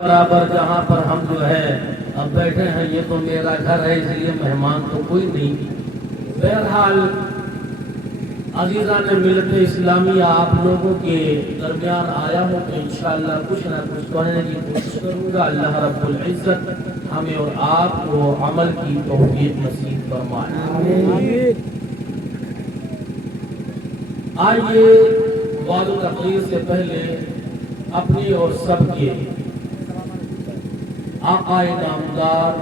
برابر جہاں پر ہم جو ہے اب بیٹھے ہیں یہ تو میرا گھر ہے، اس لیے مہمان تو کوئی نہیں۔ بہرحال عزیزان ملت اسلامیہ آپ لوگوں کے درمیان آیا ہوں تو انشاءاللہ کچھ نہ کچھ کہنے کی کوشش کروں گا۔ اللہ رب العزت ہمیں اور آپ کو عمل کی توفیق نصیب فرمائے۔ آئیے وعظ و تقریر سے پہلے اپنی اور سب کے آقا نامدار،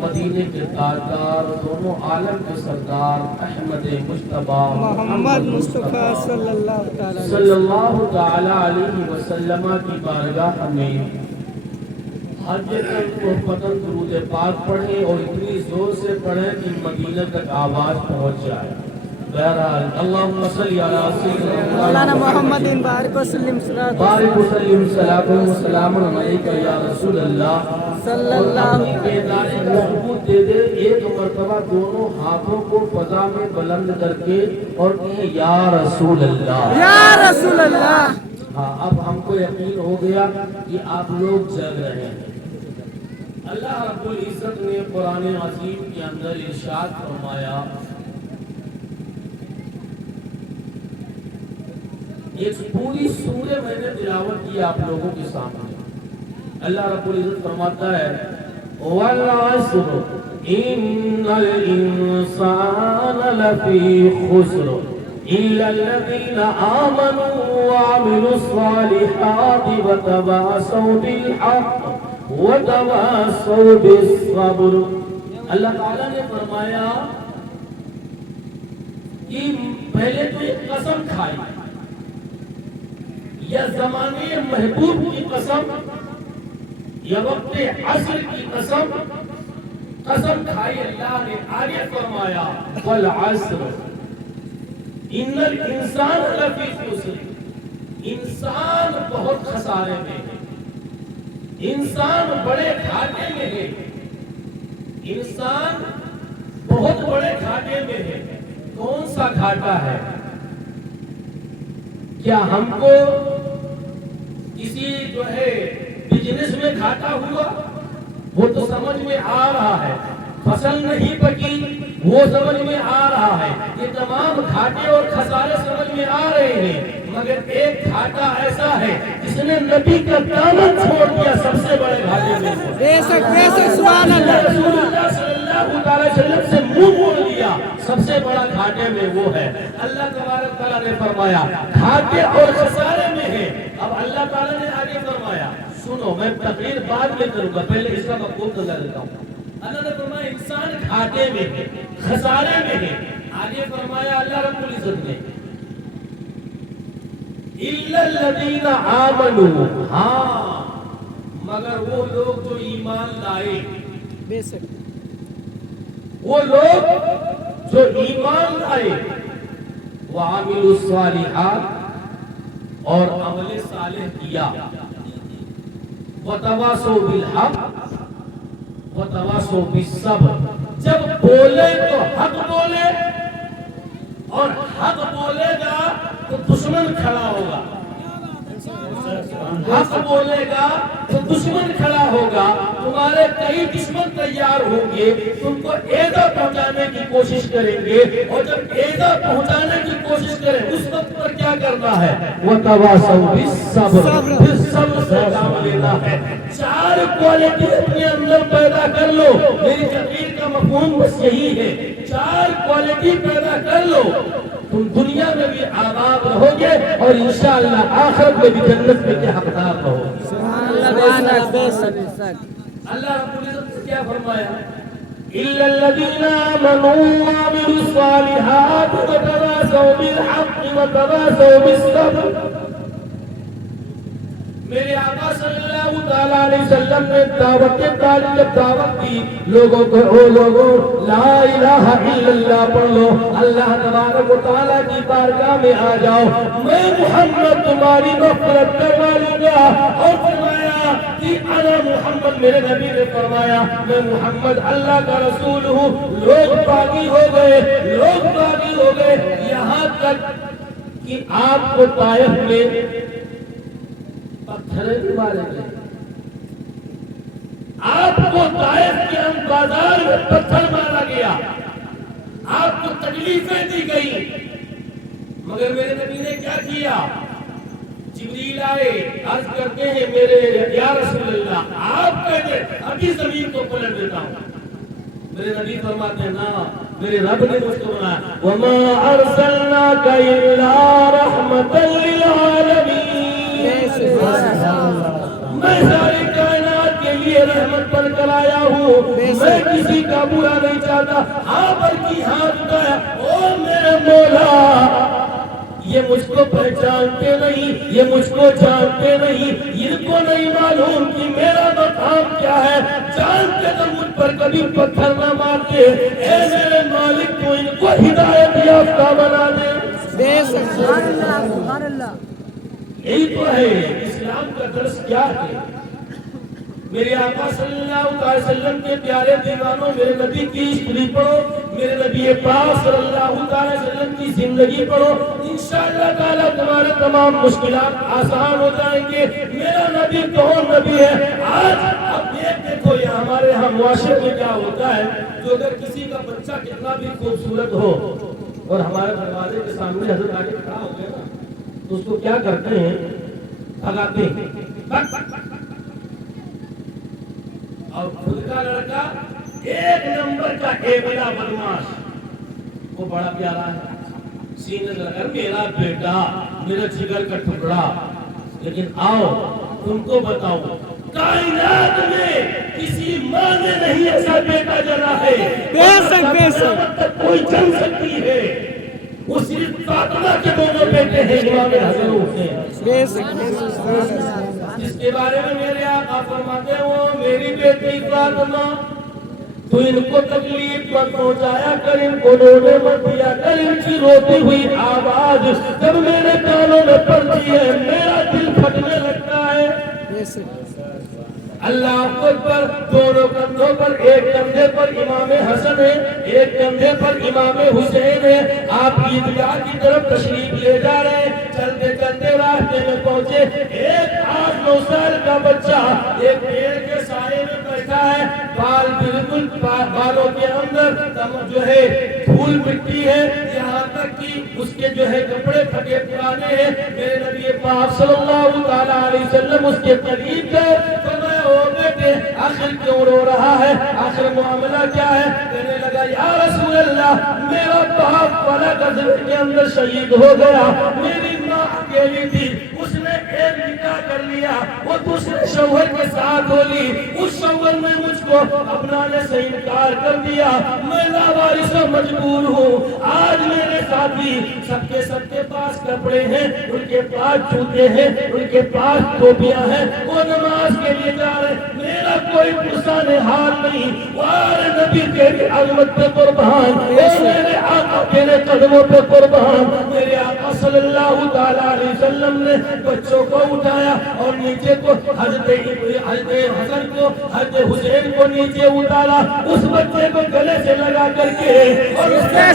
مدینے کے تاجدار، دونوں عالم کے سردار احمد مجتبیٰ محمد مصطفیٰ صلی اللہ تعالی علیہ وسلم کی بارگاہ میں حجۃ الفتن درود پاک پڑھیں اور اتنی زور سے پڑھیں کہ مدینہ تک آواز پہنچ جائے۔ بہرحال اللہم صلی علی سیدنا مولانا محمد بارک وسلم صلاۃ و سلام علیک یا رسول اللہ صلی اللہ علیہ وسلم۔ دے دے ایک مرتبہ دونوں ہاتھوں کو فضا میں بلند کر کے اور کہیں یا رسول اللہ، یا رسول اللہ۔ ہاں اب ہم کو یقین ہو گیا کہ آپ لوگ جگ رہے ہیں۔ اللہ رب العزت نے قرآن عظیم کے اندر ارشاد فرمایا، ایک پوری سورہ میں نے تلاوت کی آپ لوگوں کے سامنے۔ اللہ رب العزت فرماتا ہے وَالْعَصْرِ إِنَّ الْإِنسَانَ لَفِي خُسْرٍ إِلَّا الَّذِينَ آمَنُوا وَعَمِلُوا الصَّالِحَاتِ وَتَوَاصَوْا بِالْحَقِّ وَتَوَاصَوْا بِالصَّبْرِ۔ اللہ تعالیٰ نے فرمایا کہ پہلے تو ایک قسم کھائی، یا زمانے محبوب کی قسم یا وقت عصر کی قسم کھائی۔ اللہ نے آگے فرمایا والعصر ان الانسان لفی خسر، انسان بہت خسارے میں ہے، انسان بڑے گھاٹے میں ہے، انسان بہت بڑے گھاٹے میں ہے۔ کون سا گھاٹا ہے؟ کیا ہم کو کسی جو ہے بزنس میں گھاٹا ہوا وہ تو سمجھ میں آ رہا ہے، فصل نہیں پکی وہ سمجھ میں آ رہا ہے، یہ تمام گھاٹے اور خسارے سمجھ میں آ رہے ہیں، مگر ایک گھاٹا ایسا ہے جس نے نبی کا دامن چھوڑ دیا، سب سے بڑے گھاٹے میں بے شک سبحان اللہ، رسول اللہ صلی اللہ علیہ وسلم سے منہ موڑ لیا، سب سے بڑا گھاٹے میں وہ ہے۔ اللہ تبارک تعالیٰ نے فرمایا گھاٹے اور خسارے میں ہے۔ اب اللہ تعالیٰ نے آگے فرمایا، سنو میں تقریر بعد میں کروں گا، پہلے اس کا مفہوم سمجھا دیتا ہوں۔ اللہ نے فرمایا انسان گھاٹے میں ہے، خسارے میں ہے۔ آگے فرمایا اللہ رب العزت نے اِلَّا الَّذِينَ آمَنُوا، ہاں مگر وہ لوگ جو ایمان لائے، بے شک وہ لوگ جو ایمان لائے، وَعَمِلُوا الصَّالِحَاتِ اور عمل صالح کیا، وَتَوَاصَوْا بِالْحَقِّ وَتَوَاصَوْا بِالصَّبْرِ، جب بولے تو حق بولے اور حق بولے گا تو دشمن کھڑا ہوگا، حق بولے گا تو دشمن کھڑا ہوگا، تمہارے کئی دشمن تیار ہوں گے، تم کو ایذا پہنچانے کی کوشش کریں گے، اور جب ایذا پہنچانے کی کوشش کریں اس وقت پر کیا کرنا ہے؟ وَتَوَاصَوْا بِالصَّبْرِ، پھر صبر سے کام لینا ہے۔ چار کوالٹی اپنے اندر پیدا کر لو، میری تقریر کا مفہوم بس یہی ہے، چار کوالٹی پیدا کر لو، تم دنیا میں بھی آباد رہو گے اور انشاءاللہ آخرت میں بھی جنت میں کے حقدار رہو گے۔ اللہ رب العزت نے کیا فرمایا؟ إِلَّا الَّذِينَ آمَنُوا وَعَمِلُوا الصَّالِحَاتِ وَتَوَاصَوْا بِالْحَقِّ وَتَوَاصَوْا بِالصَّبْرِ۔ میرے آقا صلی اللہ تعالیٰ علیہ وسلم نے دعوت دی لوگوں کو، او لوگوں لا الہ الا اللہ پڑھ لو، اللہ تبارک و تعالیٰ کی بارگاہ میں آ جاؤ، میں محمد تمہاری مغفرت کروا لوں گا۔ اور فرمایا کہ انا محمد، میرے نبی نے فرمایا میں محمد اللہ کا رسول ہوں۔ لوگ باغی ہو گئے، یہاں تک کہ آپ کو طائف میں پتھر بھی مارے گئے، آپ کو طائف کے بازار میں پتھر مارا گیا، آپ کو تکلیفیں دی گئی، مگر میرے نبی نے کیا کیا؟ جبریل آئے، عرض کرتے ہیں میرے یا رسول اللہ آپ کہتے ابھی زمین کو پلٹ دیتا ہوں۔ میرے نبی فرماتے ہیں نا، میرے رب نے مجھ کو بنایا وَمَا أَرْسَلْنَاكَ إِلَّا رَحْمَةً لِّلْعَالَمِينَ، میں ساری کائنات کے لیے رحمت بن کر آیا ہوں، میں کسی کا برا نہیں چاہتا۔ ہاں بلکہ ہاتھ اٹھایا، او میرے مولا، یہ مجھ کو پہچانتے نہیں، یہ مجھ کو جانتے نہیں، ان کو نہیں معلوم کہ میرا مقام کیا ہے، جانتے تو مجھ پر کبھی پتھر نہ مارتے۔ اے میرے مالک تو ان کو ہدایت یافتہ بنا دے۔ سبحان اللہ۔ یہی تو ہے اسلام کا درس کیا ہے۔ میرے آقا صلی اللہ علیہ وسلم کے پیارے دیوانوں، میرے نبی کی ہسٹری پڑھو، میرے نبی پاک صلی اللہ علیہ وسلم کی زندگی پڑھو، انشاءاللہ تعالیٰ تمہارے تمام مشکلات آسان ہو جائیں گے۔ میرا نبی کون نبی ہے؟ آج اب دیکھو یہ ہمارے ہم معاشرے میں کیا ہوتا ہے، جو اگر کسی کا بچہ کتنا بھی خوبصورت ہو اور ہمارے دروازے کے سامنے حضرت آگے کھڑا ہو گیا نا، تو اس کو کیا کرتے ہیں؟ بھگاتے ہیں۔ اور خود کا لڑکا ایک نمبر کا ایبلا بدماش، وہ بڑا پیارا ہے، سینے لگا کر میرا بیٹا، میرا جگر کا ٹکڑا۔ لیکن آؤ تم کو بتاؤ، کائنات میں کسی ماں نے نہیں ایسا بیٹا جنا ہے تک کوئی جن سکتی ہے، وہ صرف فاطمہ کے دونوں بیٹے ہیں، امام حسن و حسین، جس کے بارے میں میرے آقا فرماتے ہیں وہ میری بیٹی فاطمہ، تو ان کو تکلیف مت پہنچایا کر، ان کو رونے مت دیا کر، ان کی روتی ہوئی آواز جب میرے کانوں میں پڑتی ہے میرا دل پھٹنے لگتا ہے۔ اللہ اکبر۔ دونوں کندھوں پر، ایک کندھے پر امام حسن ہے، ایک کندھے پر امام حسین ہے۔ آپ عیدگاہ کی طرف تشریف لے جا رہے ہیں، چلتے چلتے راستے میں پہنچے، ایک 8-9 سال کا بچہ ایک پیڑ کے سائے میں بیٹھا ہے، بال بالکل بالوں کے اندر جو ہے دھول مٹی ہے، یہاں تک کہ اس کے جو ہے کپڑے پھٹے پرانے ہیں۔ میرے نبی پاک صلی اللہ علیہ وسلم اس کے قریب گئے، فرمایا او بیٹے آخر کیوں رو رہا ہے، آخر معاملہ کیا ہے؟ کہنے لگا یا رسول اللہ میرا باپ فلک غزوے کے اندر شہید ہو گیا، میری ماں اکیلی تھی، اس نے ایک نکاح کر لیا، وہ دوسرے شوہر کے ساتھ ہو لی، اس شوہر نے مجھ کو اپنانے سے انکار کر دیا، میں لاوارث و مجبور ہوں۔ آج میرے ساتھی سب کے پاس کپڑے ہیں، ان کے پاس جوتے ہیں، ان کے پاس ٹوپیاں ہیں، وہ نماز کے لیے جا رہے، میرا کوئی پرسان حال نہیں۔ وارے نبی تیری عظمت پہ قربان، اے میرے آقا تیرے قدموں پہ قربان۔ میرے آقا صلی اللہ علیہ وسلم نے بچوں کو اٹھایا اور نیچے کو حضرت حسن کو حضرت حسین کو نیچے اتارا، اس بچے کو گلے سے لگا کر کے اور اس کے